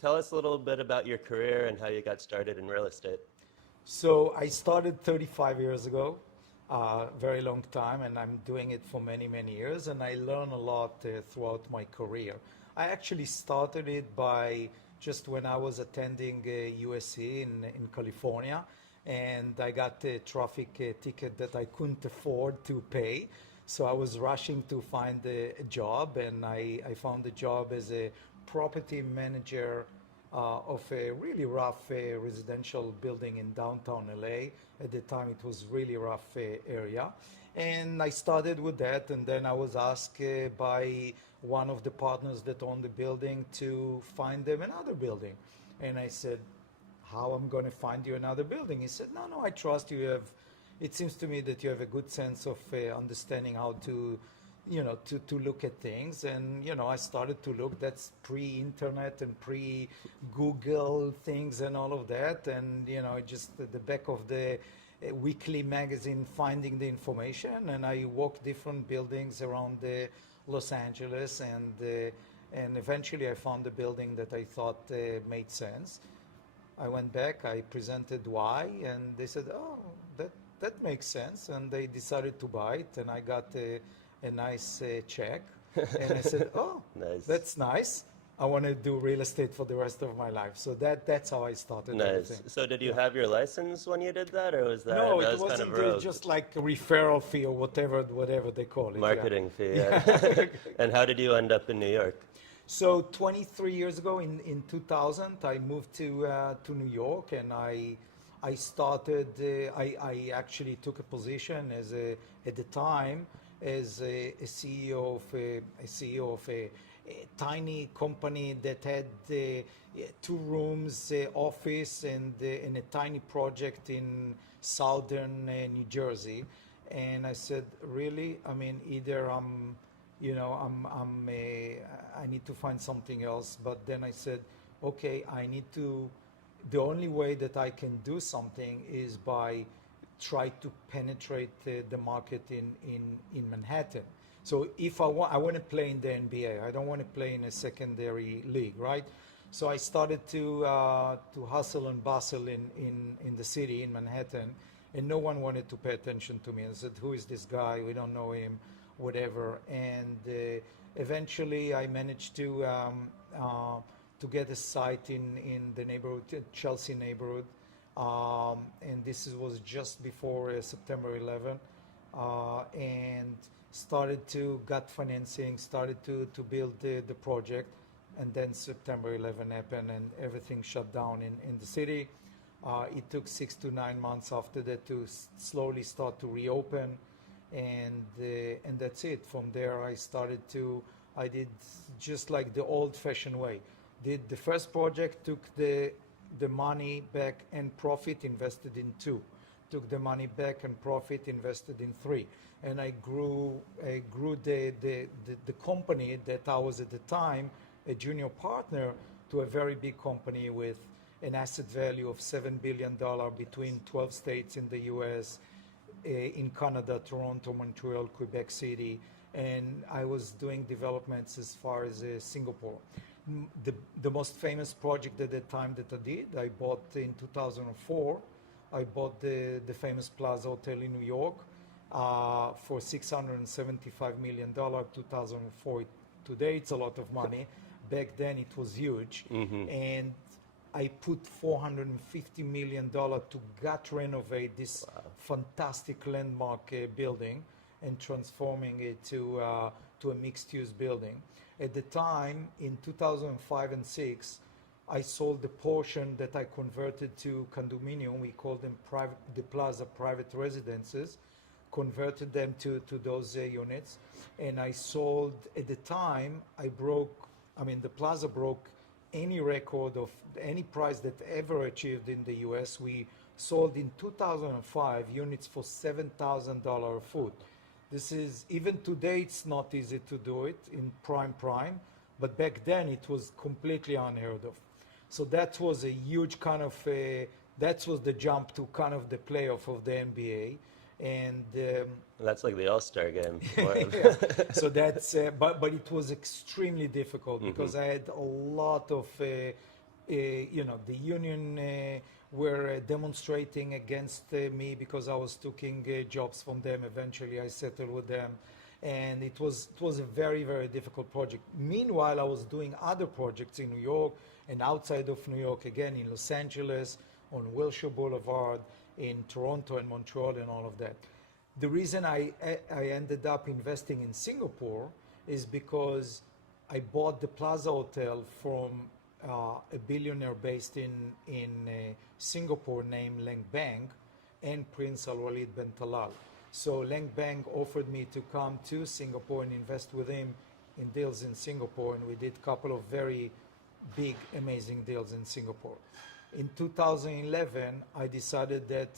Tell us a little bit about your career and how you got started in real estate. So I started 35 years ago, very long time, and I'm doing it for many, many years, and I learned a lot throughout my career. I actually started it by just when I was attending USC in California, and I got a traffic ticket that I couldn't afford to pay. So I was rushing to find a job, and I found a job as a property manager of a really rough residential building in downtown LA. At the time, it was really rough area. And I started with that, and then I was asked by one of the partners that owned the building to find them another building. And I said, how I'm going to find you another building? He said, no, I trust you. It seems to me that you have a good sense of understanding how to to look at things. And I started to look. That's pre-internet and pre-Google things and all of that. And just at the back of the weekly magazine, finding the information. And I walked different buildings around Los Angeles, and eventually I found a building that I thought made sense. I went back. I presented why, and they said, "Oh, that makes sense." And they decided to buy it, and I got a nice check, and I said, "Oh, Nice. that's nice. I want to do real estate for the rest of my life." So that's how I started Nice. everything. So did you have your license when you did that, or was that, No, that it was kind of wasn't rogue? just like a referral fee or whatever they call it. yeah. Marketing fee, yeah. And how did you end up in New York? So 23 years ago, in 2000, I moved to New York, and I started. I actually took a position at the time as a CEO of a tiny company that had 2 rooms, office, and a tiny project in southern New Jersey. And I said, really? I mean, either I need to find something else. But then I said, okay, the only way that I can do something is by try to penetrate the market in Manhattan. So if I want to play in the NBA. I don't want to play in a secondary league, right? So I started to hustle and bustle in the city, in Manhattan, and no one wanted to pay attention to me. I said, who is this guy? We don't know him, whatever. And eventually I managed to get a site in the neighborhood, Chelsea neighborhood. And this was just before September 11, and started to get financing, started to build the project, and then September 11 happened and everything shut down in the city. It took 6 to 9 months after that to slowly start to reopen, and that's it. From there I did just like the old-fashioned way. Did the first project, took the money back and profit, invested in 2. Took the money back and profit, invested in 3. And I grew the company that I was at the time a junior partner to a very big company with an asset value of $7 billion between 12 states in the US, in Canada, Toronto, Montreal, Quebec City, and I was doing developments as far as Singapore. The most famous project at the time that I did, I bought in 2004, I bought the famous Plaza Hotel in New York for $675 million, 2004. Today it's a lot of money. Back then it was huge. Mm-hmm. And I put $450 million to gut renovate this fantastic landmark building and transforming it to a mixed-use building. At the time, in 2005 and 6, I sold the portion that I converted to condominium. We call them the Plaza private residences, converted them to those units. And I sold, at the time, the Plaza broke any record of any price that ever achieved in the US. We sold in 2005 units for $7,000 a foot. This is, even today, it's not easy to do it in prime, but back then it was completely unheard of. So that was a huge that was the jump to kind of the playoff of the NBA. And That's like the All-Star game. yeah. So that's, but it was extremely difficult because I had a lot of the union were demonstrating against me because I was taking jobs from them. Eventually, I settled with them, and it was a very, very difficult project. Meanwhile, I was doing other projects in New York and outside of New York, again in Los Angeles, on Wilshire Boulevard, in Toronto and Montreal, and all of that. The reason I ended up investing in Singapore is because I bought the Plaza Hotel from a billionaire based in Singapore named Leng Bang and Prince Al Walid bin Talal. So Leng Bang offered me to come to Singapore and invest with him in deals in Singapore, and we did a couple of very big, amazing deals in Singapore. In 2011, I decided that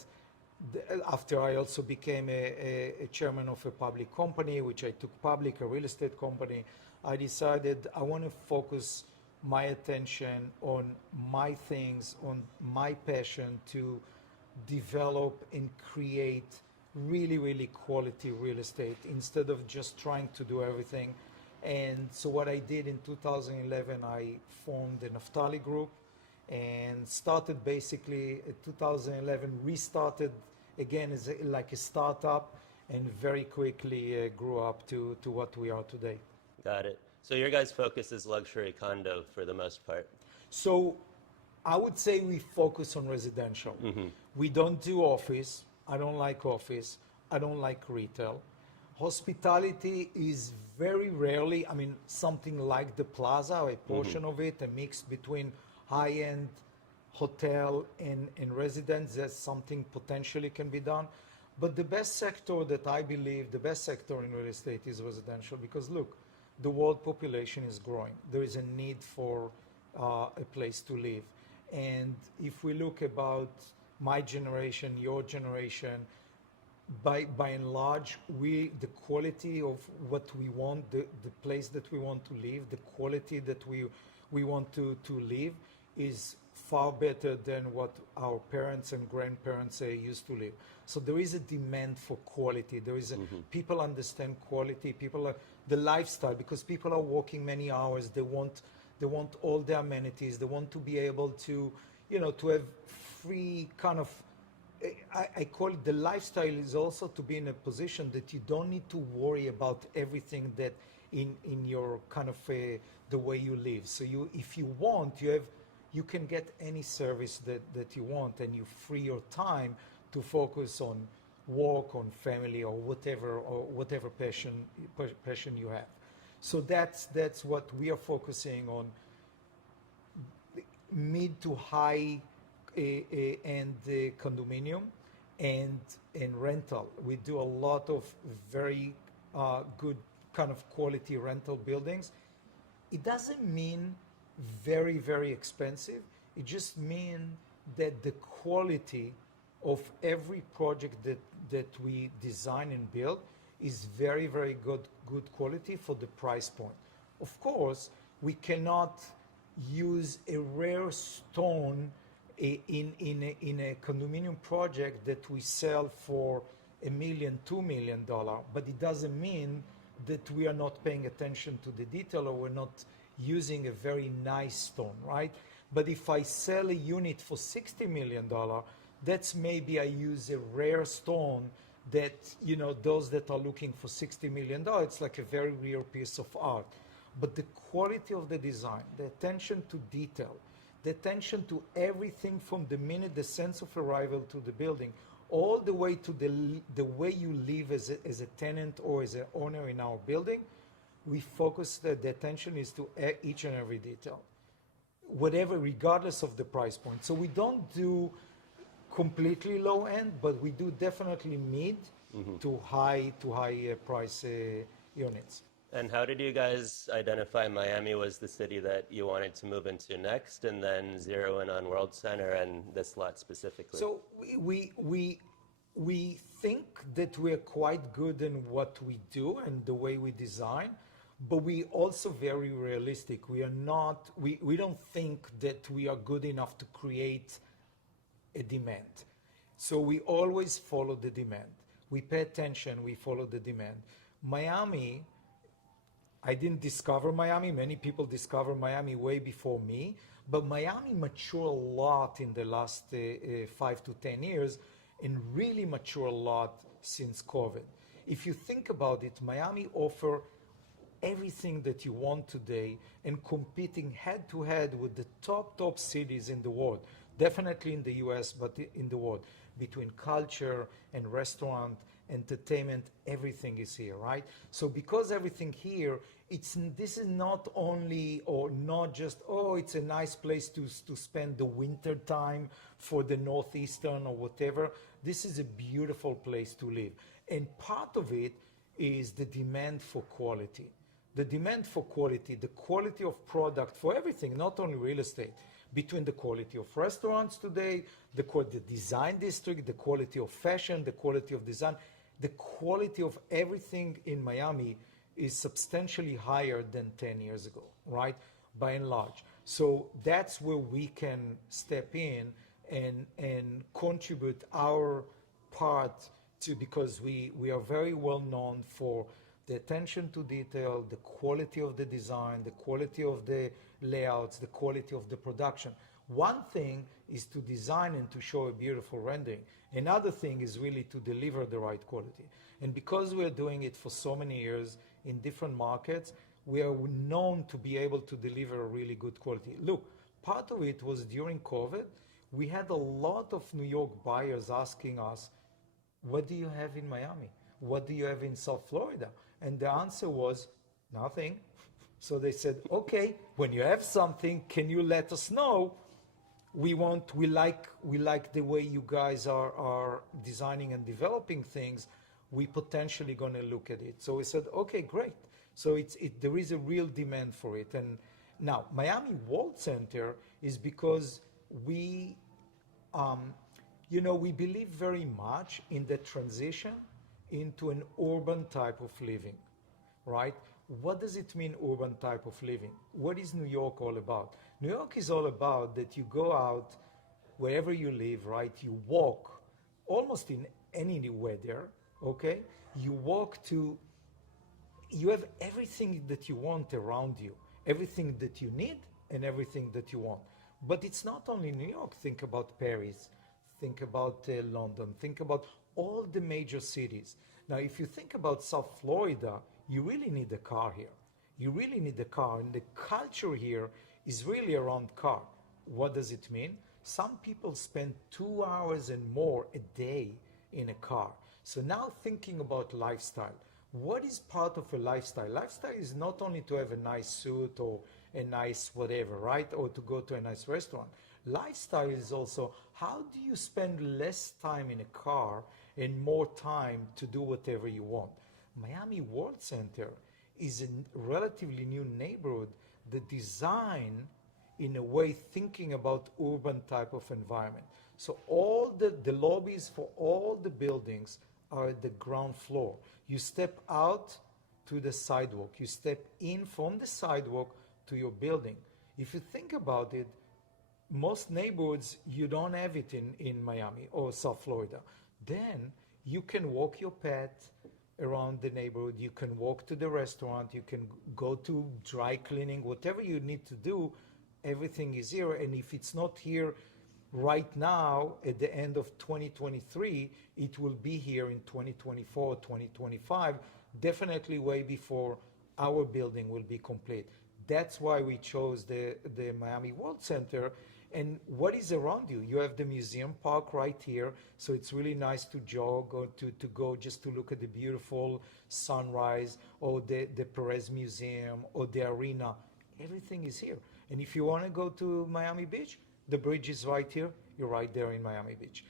after I also became a chairman of a public company, which I took public, a real estate company, I decided I want to focus my attention on my things, on my passion to develop and create really, really quality real estate instead of just trying to do everything. And so what I did in 2011, I formed the Naftali group and started basically 2011, restarted again as like a startup, and very quickly grew up to what we are today. Got it. So your guys' focus is luxury condo for the most part. So I would say we focus on residential. We don't do office. I don't like office. I don't like retail. Hospitality is very rarely, I mean, something like the Plaza, a portion of it, a mix between high-end hotel and residence. That's something potentially can be done. But the best sector that I believe, the best sector in real estate is residential, because look, the world population is growing. There is a need for a place to live. And if we look about my generation, your generation, by and large, the quality of what we want, the place that we want to live, the quality that we want to live is far better than what our parents and grandparents used to live. So there is a demand for quality. There is people understand quality. The lifestyle, because people are working many hours. They want all the amenities. They want to be able to, to have free kind of. I call it the lifestyle is also to be in a position that you don't need to worry about everything that in your kind of the way you live. So if you want, you can get any service that you want, and you free your time to focus on work, on family, or whatever passion you have. So that's what we are focusing on, mid to high end condominium and rental. We do a lot of very good kind of quality rental buildings. It doesn't mean very, very expensive. It just means that the quality of every project that we design and build is very, very good quality for the price point. Of course, we cannot use a rare stone in a condominium project that we sell for $1 million, $2 million, but it doesn't mean that we are not paying attention to the detail, or we're not using a very nice stone, right? But if I sell a unit for $60 million, that's maybe I use a rare stone that, those that are looking for $60 million, it's like a very rare piece of art. But the quality of the design, the attention to detail, the attention to everything from the minute the sense of arrival to the building, all the way to the way you live as a tenant or as an owner in our building, we focus the attention is to each and every detail, whatever, regardless of the price point. So we don't do completely low end, but we do definitely mid to high price units. And how did you guys identify Miami was the city that you wanted to move into next, and then zero in on World Center and this lot specifically? So we think that we're quite good in what we do and the way we design, but we also very realistic. We are not. We don't think that we are good enough to create a demand. So we always follow the demand. We pay attention. We follow the demand. Miami. I didn't discover Miami. Many people discover Miami way before me, But Miami matured a lot in the last 5 to 10 years, and really matured a lot since COVID. If you think about it, Miami offer everything that you want today and competing head to head with the top cities in the world, definitely in the US, but in the world, between culture and restaurant, entertainment, everything is here, right? So because everything here, this is not only or not just, oh, it's a nice place to spend the winter time for the Northeastern or whatever. This is a beautiful place to live. And part of it is the demand for quality. The demand for quality, the quality of product for everything, not only real estate, between the quality of restaurants today, the design district, the quality of fashion, the quality of design, the quality of everything in Miami is substantially higher than 10 years ago, right? By and large. So that's where we can step in and contribute our part to, because we are very well known for the attention to detail, the quality of the design, the quality of the layouts, the quality of the production. One thing is to design and to show a beautiful rendering. Another thing is really to deliver the right quality. And because we are doing it for so many years in different markets, we are known to be able to deliver a really good quality. Look, part of it was during COVID, we had a lot of New York buyers asking us, what do you have in Miami? What do you have in South Florida? And the answer was nothing. So they said, okay, when you have something, can you let us know? We like the way you guys are designing and developing things. We potentially going to look at it. So we said, okay, great. So there is a real demand for it. And now Miami World Center is because we believe very much in the transition into an urban type of living, right? What does it mean, urban type of living? What is New York all about? New York is all about that you go out wherever you live, right? You walk almost in any weather, okay? You have everything that you want around you, everything that you need and everything that you want. But it's not only New York. Think about Paris, think about London, think about all the major cities. Now, if you think about South Florida, you really need a car here. You really need a car, and the culture here is really around car. What does it mean? Some people spend 2 hours and more a day in a car. So now thinking about lifestyle, what is part of a lifestyle? Lifestyle is not only to have a nice suit or a nice whatever, right? Or to go to a nice restaurant. Lifestyle is also how do you spend less time in a car and more time to do whatever you want. Miami World Center is a relatively new neighborhood that design in a way thinking about urban type of environment. So all the lobbies for all the buildings are at the ground floor. You step out to the sidewalk. You step in from the sidewalk to your building. If you think about it, most neighborhoods, you don't have it in Miami or South Florida. Then you can walk your pet around the neighborhood. You can walk to the restaurant. You can go to dry cleaning, whatever you need to do, everything is here. And if it's not here right now at the end of 2023, it will be here in 2024, 2025, definitely way before our building will be complete. That's why we chose the Miami World Center. And what is around you? You have the museum park right here, so it's really nice to jog or to go just to look at the beautiful sunrise, or the Perez Museum or the arena. Everything is here. And if you want to go to Miami Beach, the bridge is right here. You're right there in Miami Beach.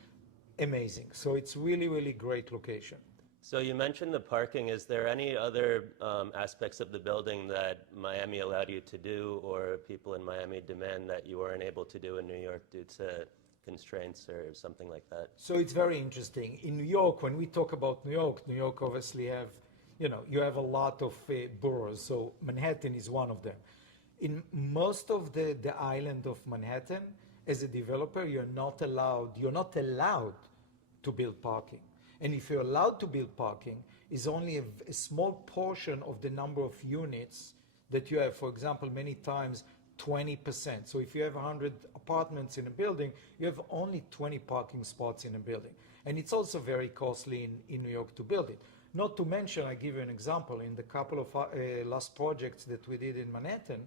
Amazing. So it's really, really great location. So you mentioned the parking. Is there any other aspects of the building that Miami allowed you to do, or people in Miami demand that you weren't able to do in New York due to constraints or something like that? So it's very interesting. In New York, when we talk about New York obviously have, you have a lot of boroughs. So Manhattan is one of them. In most of the island of Manhattan, as a developer, you're not allowed to build parking. And if you're allowed to build parking, is only a small portion of the number of units that you have. For example, many times 20%. So if you have 100 apartments in a building, you have only 20 parking spots in a building. And it's also very costly in New York to build it. Not to mention, I give you an example, in the couple of last projects that we did in Manhattan,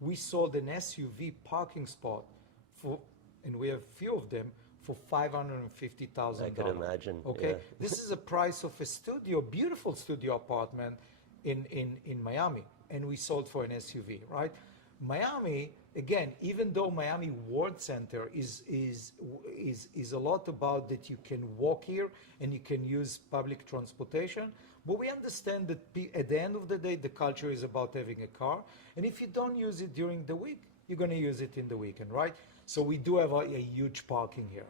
we sold an SUV parking spot for, and we have few of them, for $550,000. I could imagine. Okay, yeah. this is a price of a studio, beautiful studio apartment in Miami, and we sold for an SUV, right? Miami, again, even though Miami World Center is a lot about that you can walk here and you can use public transportation, but we understand that at the end of the day, the culture is about having a car, and if you don't use it during the week, you're going to use it in the weekend, right? So we do have a huge parking here.